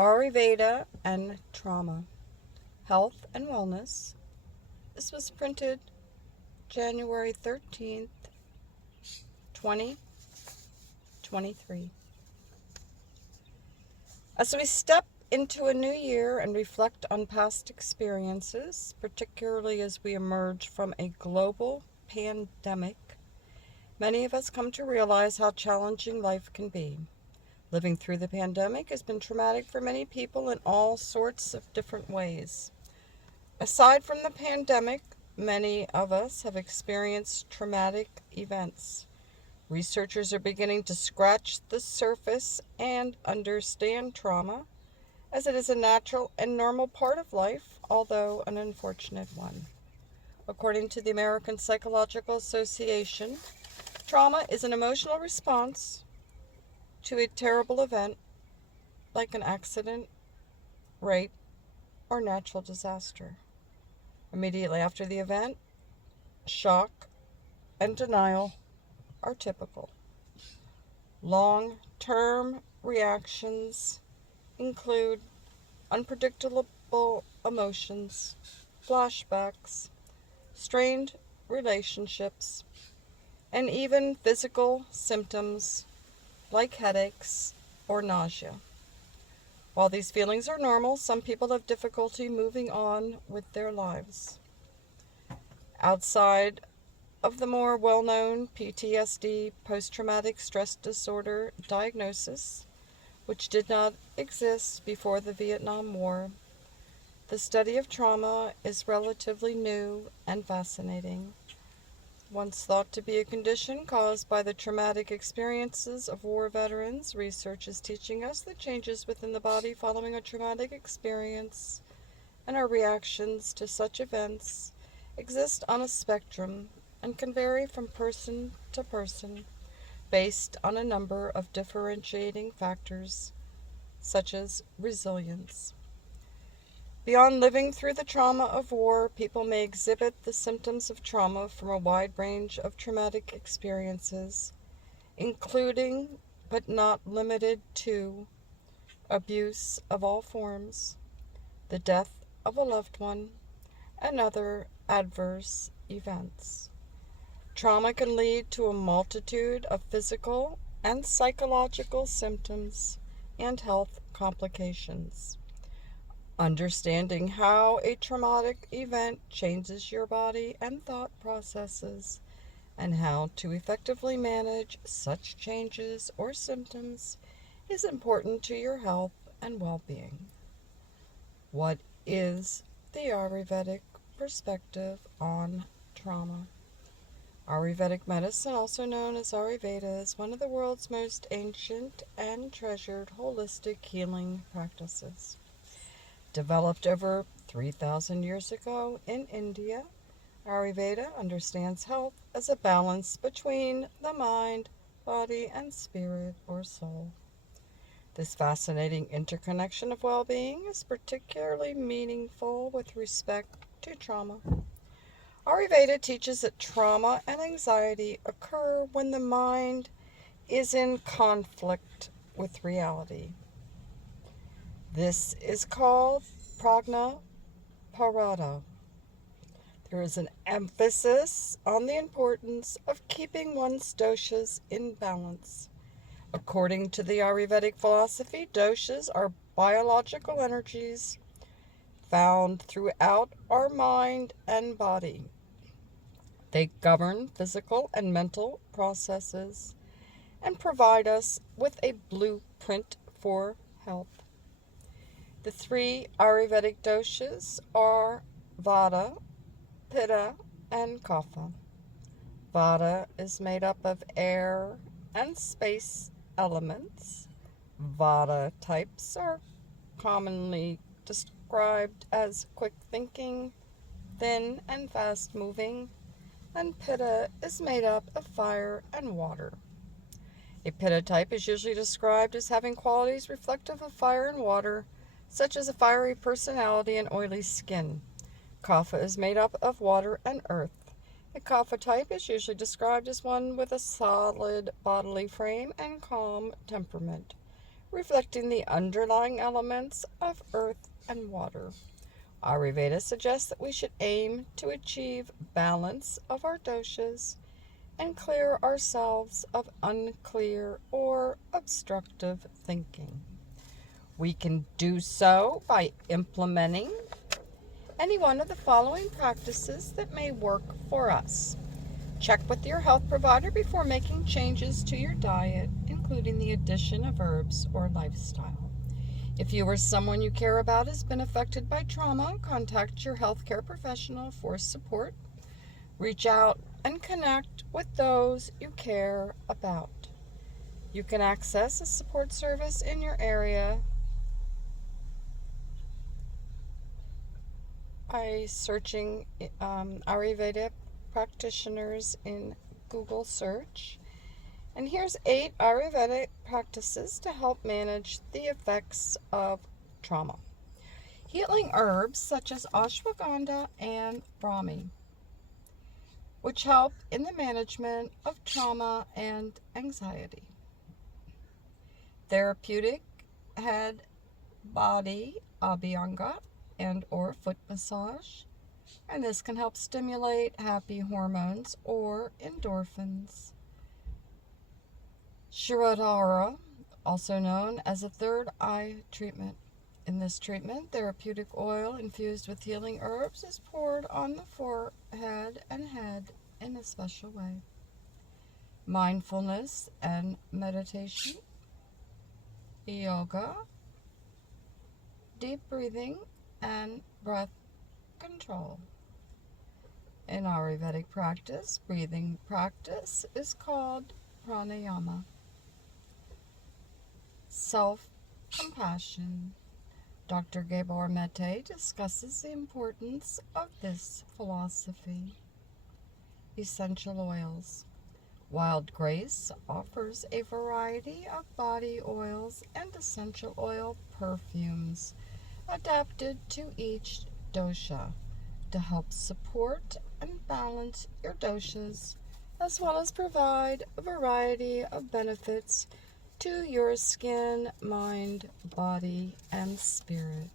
Ayurveda and Trauma, Health and Wellness. This was printed January 13th, 2023. As we step into a new year and reflect on past experiences, particularly as we emerge from a global pandemic, many of us come to realize how challenging life can be. Living through the pandemic has been traumatic for many people in all sorts of different ways. Aside from the pandemic, many of us have experienced traumatic events. Researchers are beginning to scratch the surface and understand trauma, as it is a natural and normal part of life, although an unfortunate one. According to the American Psychological Association, trauma is an emotional response to a terrible event like an accident, rape, or natural disaster. Immediately after the event, shock and denial are typical. Long-term reactions include unpredictable emotions, flashbacks, strained relationships, and even physical symptoms like headaches or nausea. While these feelings are normal, some people have difficulty moving on with their lives. Outside of the more well-known PTSD, post-traumatic stress disorder diagnosis, which did not exist before the Vietnam War, the study of trauma is relatively new and fascinating. Once thought to be a condition caused by the traumatic experiences of war veterans, research is teaching us that changes within the body following a traumatic experience and our reactions to such events exist on a spectrum and can vary from person to person based on a number of differentiating factors, such as resilience. Beyond living through the trauma of war, people may exhibit the symptoms of trauma from a wide range of traumatic experiences, including, but not limited to, abuse of all forms, the death of a loved one, and other adverse events. Trauma can lead to a multitude of physical and psychological symptoms and health complications. Understanding how a traumatic event changes your body and thought processes, and how to effectively manage such changes or symptoms is important to your health and well-being. What is the Ayurvedic perspective on trauma? Ayurvedic medicine, also known as Ayurveda, is one of the world's most ancient and treasured holistic healing practices. Developed over 3,000 years ago in India, Ayurveda understands health as a balance between the mind, body, and spirit or soul. This fascinating interconnection of well-being is particularly meaningful with respect to trauma. Ayurveda teaches that trauma and anxiety occur when the mind is in conflict with reality. This is called prajna parada. There is an emphasis on the importance of keeping one's doshas in balance. According to the Ayurvedic philosophy, doshas are biological energies found throughout our mind and body. They govern physical and mental processes and provide us with a blueprint for health. The three Ayurvedic doshas are Vata, Pitta, and Kapha. Vata is made up of air and space elements. Vata types are commonly described as quick thinking, thin and fast moving, and Pitta is made up of fire and water. A Pitta type is usually described as having qualities reflective of fire and water, such as a fiery personality and oily skin. Kapha is made up of water and earth. A Kapha type is usually described as one with a solid bodily frame and calm temperament, reflecting the underlying elements of earth and water. Ayurveda suggests that we should aim to achieve balance of our doshas and clear ourselves of unclear or obstructive thinking. We can do so by implementing any one of the following practices that may work for us. Check with your health provider before making changes to your diet, including the addition of herbs or lifestyle. If you or someone you care about has been affected by trauma, contact your healthcare professional for support. Reach out and connect with those you care about. You can access a support service in your area by searching Ayurveda practitioners in Google search. And here's 8 Ayurvedic practices to help manage the effects of trauma. Healing herbs such as ashwagandha and brahmi, which help in the management of trauma and anxiety. Therapeutic head body abhyanga and or foot massage, and this can help stimulate happy hormones or endorphins. Shirodhara, also known as a third eye treatment. In this treatment, therapeutic oil infused with healing herbs is poured on the forehead and head in a special way. Mindfulness and meditation, yoga, deep breathing, and breath control. In Ayurvedic practice, breathing practice is called pranayama. Self-compassion. Dr. Gabor Mate discusses the importance of this philosophy. Essential oils. Wild Grace offers a variety of body oils and essential oil perfumes adapted to each dosha to help support and balance your doshas, as well as provide a variety of benefits to your skin, mind, body, and spirit.